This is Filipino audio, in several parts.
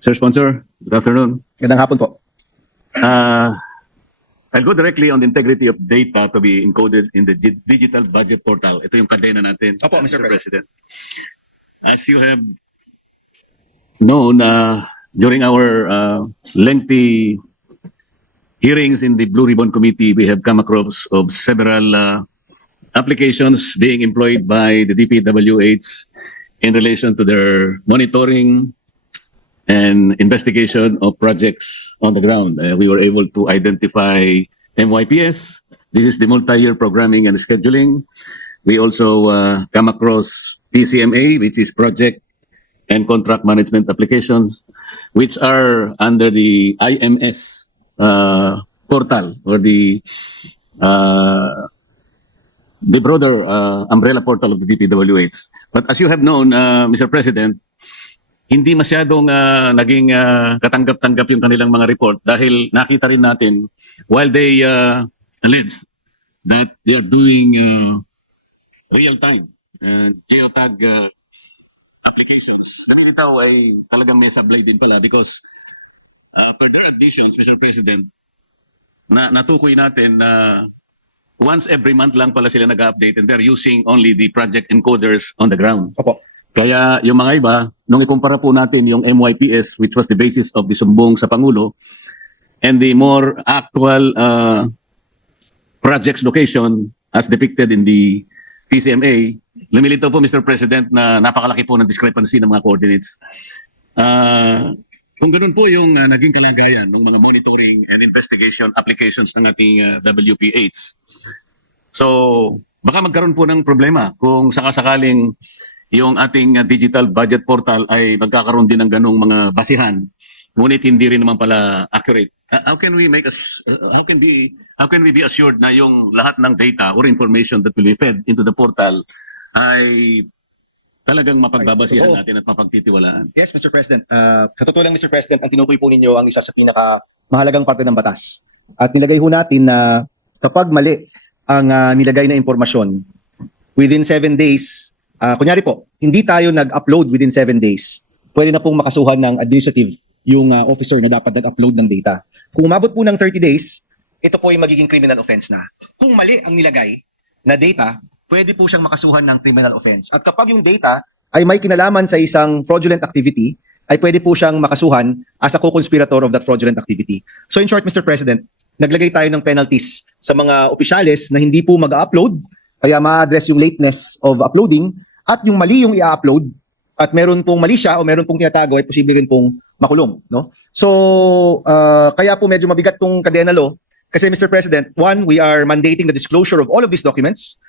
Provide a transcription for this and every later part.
Sir Sponsor, good afternoon. Magandang hapon po. I'll go directly on the integrity of data to be encoded in the digital budget portal. Ito yung kadena natin, Opo, Mr. President. As you have known, during our lengthy hearings in the Blue Ribbon Committee, we have come across of several applications being employed by the DPWH in relation to their monitoring and investigation of projects on the ground. We were able to identify MYPS. This is the multi-year programming and scheduling. We also come across PCMA, which is project and contract management applications, which are under the IMS portal, or the broader umbrella portal of the DPWH. But as you have known, Mr. President, hindi masyadong naging katanggap-tanggap yung kanilang mga report dahil nakita rin natin while they allege that they are doing real-time geotag applications. Nalilitaw ay talagang may sablay din pala because per their additions, Mr. President, natukoy natin na once every month lang pala sila nag-update and they're using only the project encoders on the ground. Opo. Kaya yung mga iba, nung ikumpara po natin yung MYPS, which was the basis of the sumbong sa Pangulo, and the more actual project's location as depicted in the PCMA, lumilitaw po, Mr. President, na napakalaki po ng discrepancy ng mga coordinates. Kung ganun po yung naging kalagayan ng mga monitoring and investigation applications ng ating WPH, so baka magkaroon po ng problema kung sakasakaling yung ating digital budget portal ay magkakaroon din ng ganung mga basihan, ngunit hindi rin naman pala accurate. How can we be assured na yung lahat ng data or information that will be fed into the portal ay talagang mapagbabasihan natin at mapagtitiwalaan? Yes, Mr. President. Sa totoo lang, Mr. President, ang tinukoy po ninyo ang isa sa pinakamahalagang parte ng batas. At nilagay ho natin na kapag mali ang nilagay na impormasyon, within 7 days, kunyari po, hindi tayo nag-upload within 7 days, pwede na pong makasuhan ng administrative yung officer na dapat nag-upload ng data. Kung umabot po ng 30 days, ito po ay magiging criminal offense na. Kung mali ang nilagay na data, pwede po siyang makasuhan ng criminal offense. At kapag yung data ay may kinalaman sa isang fraudulent activity, ay pwede po siyang makasuhan as a co-conspirator of that fraudulent activity. So in short, Mr. President, naglagay tayo ng penalties sa mga opisyales na hindi po mag-upload, kaya ma-address yung lateness of uploading, at yung mali yung i-upload, at meron pong mali siya o meron pong tinatago, ay posible rin pong makulong. No? So, kaya po medyo mabigat tong kadena law. Kasi Mr. President, one, we are mandating the disclosure of all of these documents.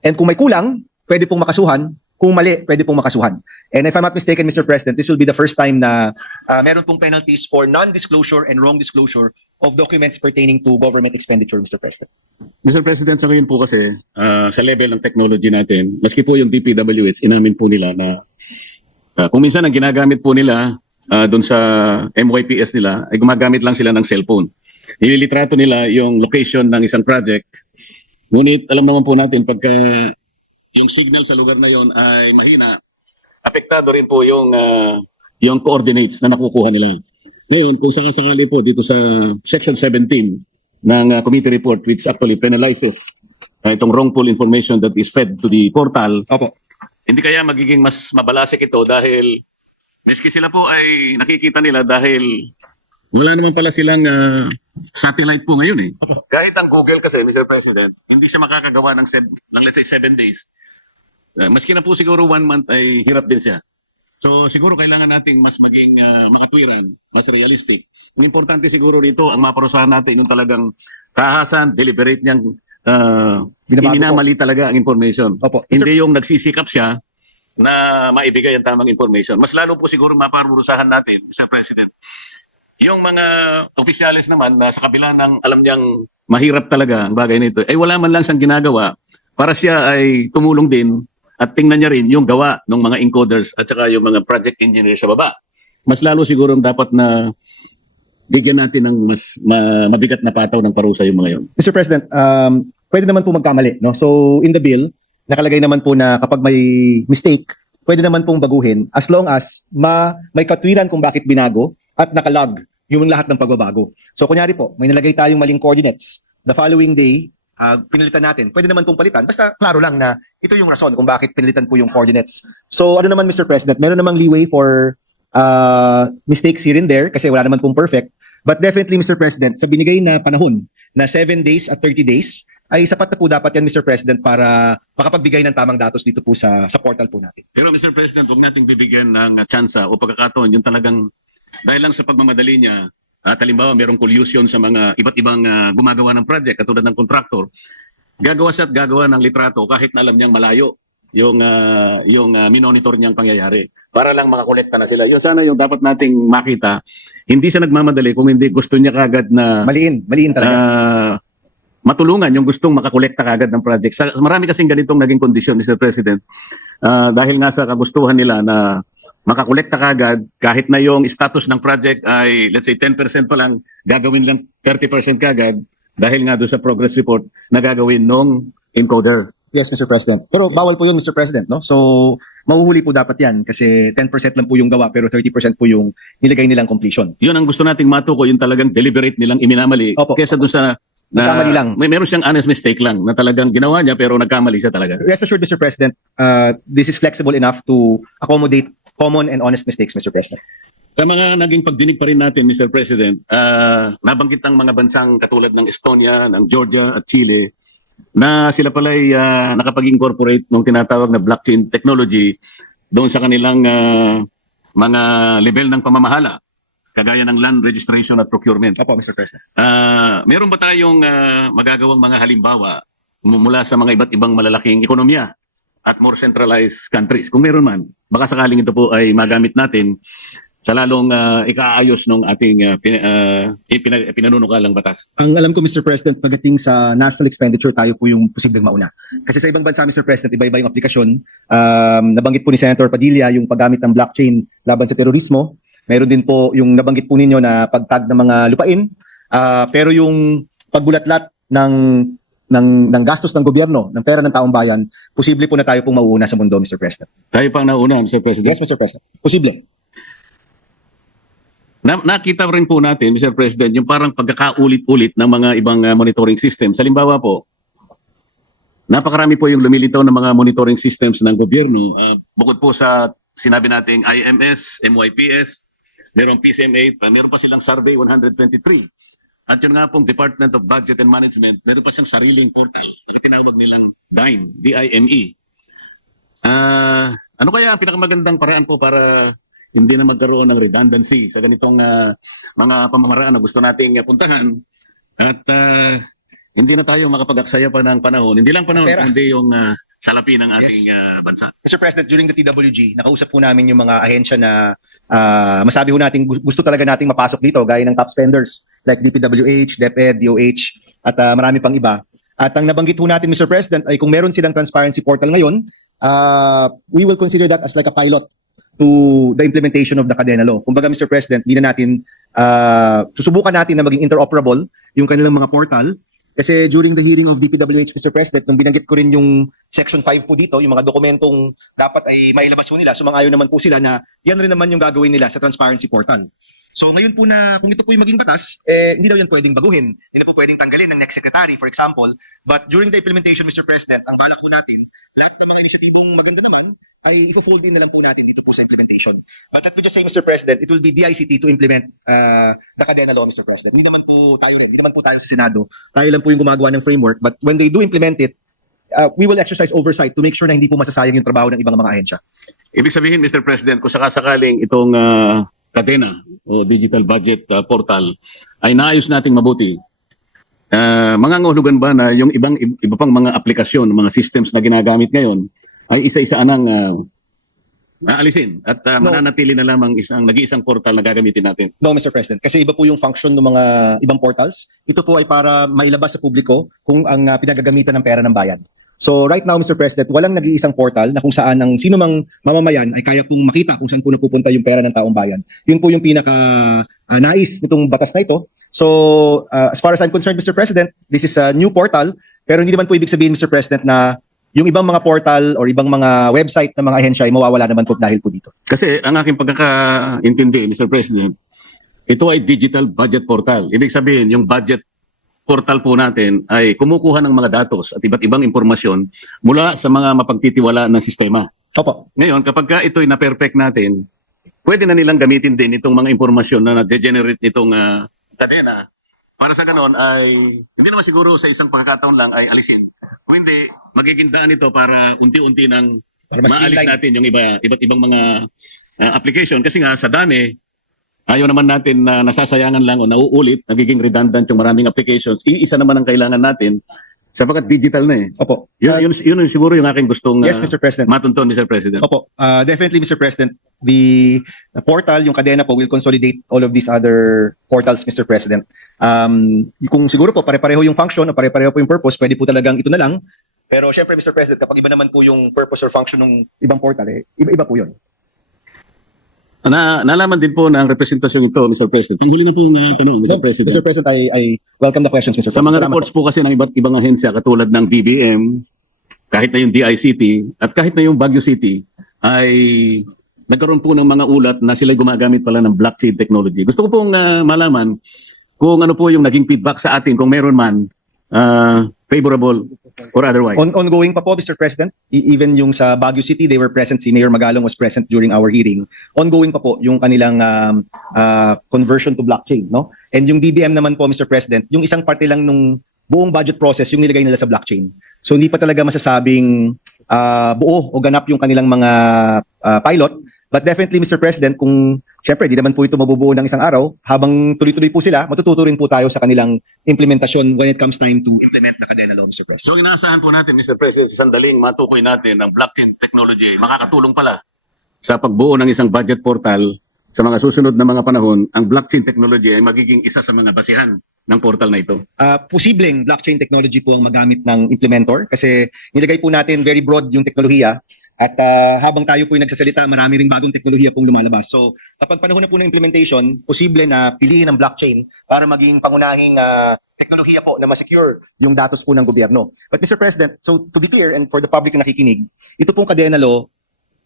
And kung may kulang, pwede pong makasuhan. Kung mali, pwede pong makasuhan. And if I'm not mistaken, Mr. President, this will be the first time na meron pong penalties for non-disclosure and wrong disclosure of documents pertaining to government expenditure, Mr. President. Mr. President, sa ngayon po kasi, sa level ng technology natin, maski po yung DPWH, inamin po nila na kung minsan ang ginagamit po nila doon sa MYPS nila, ay gumagamit lang sila ng cellphone. Nililitrato nila yung location ng isang project. Ngunit alam naman po natin, pagka yung signal sa lugar na yon ay mahina, apektado rin po yung coordinates na nakukuha nila. Ngayon, kung sakasakali po dito sa Section 17 ng committee report, which actually penalizes itong wrongful information that is fed to the portal, Opo. hindi kaya magiging mas mabalasik ito dahil miski sila po ay nakikita nila dahil wala naman pala silang satellite po ngayon eh. Kahit ang Google kasi, Mr. President, hindi siya makakagawa ng let's say 7 days. Maski na po siguro 1 month ay hirap din siya. So siguro kailangan nating mas maging makatwiran, mas realistic. Ang importante siguro dito, ang maparusahan natin yung talagang kahasan, deliberate niyang minamali talaga ang information. Opo. Hindi yung nagsisikap siya na maibigay ang tamang information. Mas lalo po siguro maparusahan natin, Mr. President, yung mga opisyalis naman na sa kabila ng alam niyang mahirap talaga ang bagay nito, ay wala man lang siyang ginagawa para siya ay tumulong din at tingnan niya rin yung gawa ng mga encoders at saka yung mga project engineers sa baba. Mas lalo siguro dapat na bigyan natin ng mas mabigat na pataw ng parusa yung mga yon. Mr. President, pwede naman po magkamali. No? So in the bill, nakalagay naman po na kapag may mistake pwede naman pong baguhin as long as may katwiran kung bakit binago at nakalog yung lahat ng pagbabago. So kunyari po, may nalagay tayong maling coordinates. The following day, pinilitan natin. Pwede naman pong palitan. Basta klaro lang na ito yung rason kung bakit pinilitan po yung coordinates. So ano naman Mr. President, meron namang leeway for mistakes here and there kasi wala naman pong perfect. But definitely Mr. President, sa binigay na panahon na 7 days at 30 days, ay sapat na po dapat yan Mr. President para makapagbigay ng tamang datos dito po sa portal po natin. Pero Mr. President, huwag nating bibigyan ng tsansa o pagkakataon yung talagang dahil lang sa pagmamadali niya at halimbawa merong collusion sa mga iba't ibang gumagawa ng project katulad ng contractor, gagawa siya at gagawa ng litrato kahit na alam niyang malayo yung minonitor niyang pangyayari para lang makakolekta na sila. Yun sana yung dapat nating makita. Hindi siya nagmamadali kung hindi gusto niya kagad na Maliin talaga. matulungan yung gustong makakolekta kagad ng project. Marami kasing ganitong naging kondisyon, Mr. President, dahil nga sa kagustuhan nila na makakolekta kagad kahit na yung status ng project ay let's say 10% pa lang, gagawin lang 30% kagad dahil nga doon sa progress report na gagawin nung encoder. Yes, Mr. President. Pero bawal po yun, Mr. President, no? So, mahuhuli po dapat yan kasi 10% lang po yung gawa pero 30% po yung nilagay nilang completion. Yun ang gusto nating matukoy, yung talagang deliberate nilang iminamali Opo. kesa doon sa Nagkamali lang. Meron siyang honest mistake lang na talagang ginawa niya pero nagkamali siya talaga. Rest assured, Mr. President, this is flexible enough to accommodate common and honest mistakes, Mr. President. Sa mga naging pagdinig pa rin natin, Mr. President, nabanggit ang mga bansang katulad ng Estonia, ng Georgia at Chile na sila pala ay nakapag-incorporate ng tinatawag na blockchain technology doon sa kanilang mga level ng pamamahala, kagaya ng land registration at procurement. Opo, Mr. President. Meron ba tayong magagawang mga halimbawa mula sa mga iba't ibang malalaking ekonomiya at more centralized countries? Kung meron man, baka sakaling ito po ay magamit natin sa lalong ikaayos ng ating pinanunukalang batas. Ang alam ko, Mr. President, pagdating sa national expenditure, tayo po yung posibleng mauna. Kasi sa ibang bansa, Mr. President, iba-iba yung aplikasyon. Nabanggit po ni Senator Padilla yung paggamit ng blockchain laban sa terorismo. Meron din po yung nabanggit po ninyo na pagtag ng mga lupain. Pero yung pagbulatlat ng gastos ng gobyerno, ng pera ng taong bayan, posible po na tayo pong mauuna sa mundo, Mr. President. Tayo pang nauna, Mr. President. Yes, Mr. President. Posible. Nakita rin po natin, Mr. President, yung parang pagkakaulit-ulit ng mga ibang monitoring systems. Halimbawa po, napakarami po yung lumilitaw ng mga monitoring systems ng gobyerno. Bukod po sa sinabi nating IMS, MYPS, merong PCMA, meron pa silang Survey 123. At yun nga pong Department of Budget and Management, meron pa siyang sariling portal na tinawag nilang DIME, D-I-M-E. Ano kaya ang pinakamagandang paraan po para hindi na magkaroon ng redundancy sa ganitong mga pamamaraan na gusto nating puntahan at hindi na tayo makapag-aksaya pa ng panahon. Hindi lang panahon, Pera. kundi yung salapi ng ating bansa. Mr. President, during the TWG, nakausap po namin yung mga ahensya na masabi ho natin gusto talaga nating mapasok dito gaya ng top spenders like DPWH, DepEd, DOH at marami pang iba. At ang nabanggit ho natin, Mr. President, ay kung meron silang transparency portal ngayon, we will consider that as like a pilot to the implementation of the Cadena Law. Kumbaga, Mr. President, di na natin, susubukan natin na maging interoperable yung kanilang mga portal. Kasi during the hearing of DPWH, Mr. President, nung binanggit ko rin yung Section 5 po dito, yung mga dokumentong dapat ay mailabas po nila, sumang-ayon naman po sila na yan rin naman yung gagawin nila sa transparency portal. So ngayon po na, kung ito po yung maging batas, hindi daw yan pwedeng baguhin. Hindi na po pwedeng tanggalin ng next secretary, for example. But during the implementation, Mr. President, ang balak po natin, lahat ng mga inisyatibong maganda naman, ay ifo-fold in na lang po natin dito po sa implementation. But let me just say, Mr. President, it will be DICT to implement the Cadena Law, Mr. President. Hindi naman po tayo rin, hindi naman po tayo sa Senado. Tayo lang po yung gumagawa ng framework. But when they do implement it, we will exercise oversight to make sure na hindi po masasayang yung trabaho ng ibang mga ahensya. Ibig sabihin, Mr. President, kung sakasakaling itong Cadena o Digital Budget Portal ay naayos nating mabuti, mangangahulugan ba na yung iba pang mga aplikasyon, mga systems na ginagamit ngayon, ay isa-isa nang aalisin at mananatili na lamang nag-iisang portal na gagamitin natin? No, Mr. President. Kasi iba po yung function ng mga ibang portals. Ito po ay para mailabas sa publiko kung ang pinagagamitan ng pera ng bayan. So right now, Mr. President, walang nag-iisang portal na kung saan ang sino mang mamamayan ay kaya pong makita kung saan po napupunta yung pera ng taong bayan. Yun po yung pinaka-nais nitong batas na ito. So as far as I'm concerned, Mr. President, this is a new portal. Pero hindi naman po ibig sabihin, Mr. President, na yung ibang mga portal or ibang mga website ng mga ahensya ay mawawala naman po dahil po dito. Kasi ang aking pagkakaintindi, Mr. President, ito ay digital budget portal. Ibig sabihin, yung budget portal po natin ay kumukuha ng mga datos at iba't ibang impormasyon mula sa mga mapagtitiwala ng sistema. Opo. Ngayon, kapag ka ito'y na-perfect natin, pwede na nilang gamitin din itong mga impormasyon na na-degenerate nitong kadena. Para sa ganon ay, hindi naman siguro sa isang pagkakataon lang ay alisin. Kung hindi, magiging daan ito para unti-unti nang Mas maalis streamline. natin yung iba't ibang mga application. Kasi nga sa dami, ayaw naman natin na nasasayangan lang o nauulit, nagiging redundant yung maraming applications. Iisa naman ang kailangan natin sapagkat digital na eh. Opo. Yun siguro yung aking gustong Yes, Mr. President. matunton, Mr. President. Opo. Definitely, Mr. President, the portal, yung kadena po, will consolidate all of these other portals, Mr. President. Kung siguro po, pare-pareho yung function o pare-pareho po yung purpose, pwede po talagang ito na lang. Pero syempre, Mr. President, kapag iba naman po yung purpose or function ng ibang portal, iba po yun. Nalaman din po ng representasyong ito, Mr. President. Ang huli na po na tanong, Mr. President. Mr. President, I welcome the questions, Mr. Sa President. mga Salamat reports po. po kasi ng iba't ibang ahensya katulad ng DBM, kahit na yung DICT, at kahit na yung Baguio City, ay nagkaroon po ng mga ulat na sila gumagamit pala ng blockchain technology. Gusto ko pong malaman kung ano po yung naging feedback sa atin, kung meron man, favorable or otherwise. Ongoing pa po, Mr. President. Even yung sa Baguio City, they were present. Si Mayor Magalong was present during our hearing. Ongoing pa po yung kanilang conversion to blockchain, no? And yung DBM naman po, Mr. President, yung isang parte lang nung buong budget process yung nilagay nila sa blockchain. So hindi pa talaga masasabing buo o ganap yung kanilang mga pilot. But definitely, Mr. President, kung syempre di naman po ito mabubuo ng isang araw, habang tuloy-tuloy po sila, matututo rin po tayo sa kanilang implementasyon when it comes time to implement na kadena law, Mr. President. So inaasahan po natin, Mr. President, sa sandaling matukoy natin ang blockchain technology, makakatulong pala sa pagbuo ng isang budget portal sa mga susunod na mga panahon, ang blockchain technology ay magiging isa sa mga basihan ng portal na ito. Posibleng blockchain technology po ang magamit ng implementor kasi nilagay po natin very broad yung teknolohiya at habang tayo po yung nagsasalita, marami ring bagong teknolohiya pong lumalabas. So kapag panahon na po ng implementation, posible na piliin ang blockchain para maging pangunahing teknolohiya po na ma-secure yung datos po ng gobyerno. But Mr. President, so to be clear and for the public na nakikinig, ito pong kadena law,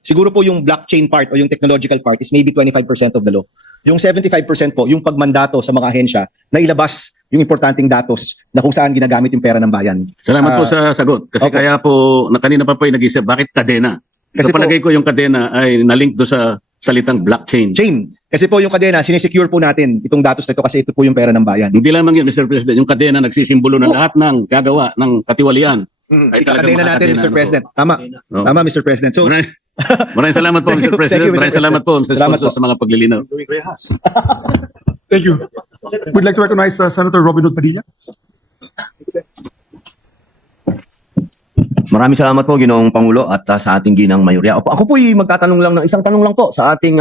siguro po yung blockchain part o yung technological part is maybe 25% of the law. Yung 75% po, yung pagmandato sa mga ahensya na ilabas yung importanteng datos na kung saan ginagamit yung pera ng bayan. Salamat po sa sagot. Kasi opo. kaya po, kanina pa po yung nag-isip, bakit kadena? Kasi Kasi palagay ko yung kadena ay nalink do sa salitang blockchain. Chain. Kasi po yung kadena, sinesecure po natin itong datos na ito kasi ito po yung pera ng bayan. Hindi lamang yun, Mr. President, yung kadena nagsisimbolo ng lahat ng gagawa ng katiwalian. Ay, Ito talagang kadena natin, makakadena, Mr. ano President. Tama. Oh. Tama, Mr. President. So, Maraming salamat po, Thank Mr. you, President. Mr. Maraming salamat po, Mr. Salamat Sponsor, po. sa mga paglilinaw. Thank you. We'd like to recognize Senator Robin Hood Padilla. Maraming salamat po, Ginoong Pangulo, at sa ating ginang mayorya. Ako po magtatanong lang ng isang tanong lang po sa ating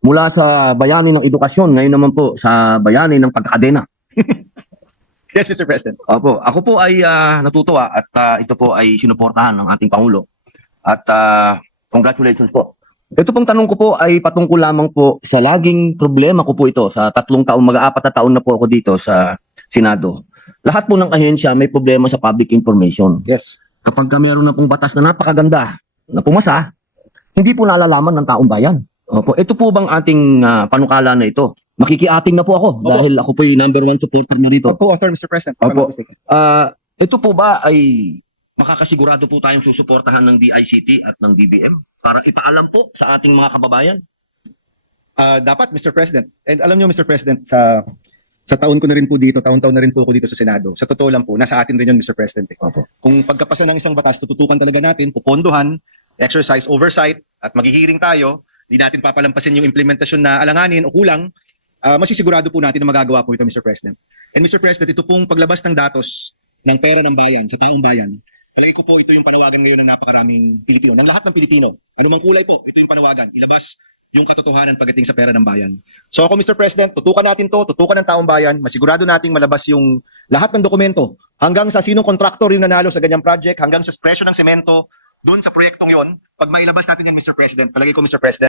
mula sa bayani ng edukasyon, ngayon naman po sa bayani ng pagkakadena. yes, Mr. President. Opo, ako po ay natutuwa at ito po ay sinuportahan ng ating Pangulo. At congratulations po. Ito pong tanong ko po ay patungkol lamang po sa laging problema ko po ito sa 3 taon, mag-4 na taon na po ako dito sa Senado. Lahat po ng ahensya may problema sa public information. Yes. Kapag meron na pong batas na napakaganda na pumasa, hindi po nalalaman ng taong bayan. Opo, ito po bang ating panukala na ito? Makikiating na po ako dahil ako po yung number 1 supporter nyo rito. Co-author, Mr. President. Opo. Ito po ba ay makakasigurado po tayong susuportahan ng DICT at ng DBM para ipaalam po sa ating mga kababayan? Dapat, Mr. President. And alam nyo, Mr. President, sa taon ko na rin po dito, taon-taon na rin po ako dito sa Senado. Sa totoo lang po, nasa atin rin yun, Mr. President. Opo. Kung pagkapasa ng isang batas, tututukan talaga natin, pupondohan, exercise oversight, at maghihiring tayo, di natin papalampasin yung implementasyon na alanganin o kulang, masisigurado po natin na magagawa po ito, Mr. President. And Mr. President, ito pong paglabas ng datos ng pera ng bayan sa taong bayan, palagi ko po ito yung panawagan ngayon ng napakaraming Pilipino, ng lahat ng Pilipino. Anumang kulay po, ito yung panawagan, ilabas yung katotohanan pagdating sa pera ng bayan. So ako, Mr. President, tutukan natin to, tutukan ng taong bayan, masigurado nating malabas yung lahat ng dokumento, hanggang sa sinong kontraktor yung nanalo sa ganyang project, hanggang sa presyo ng semento, dun sa proyektong yon. Pag mailabas natin yun, Mr. President, palagi ko, Mr. President,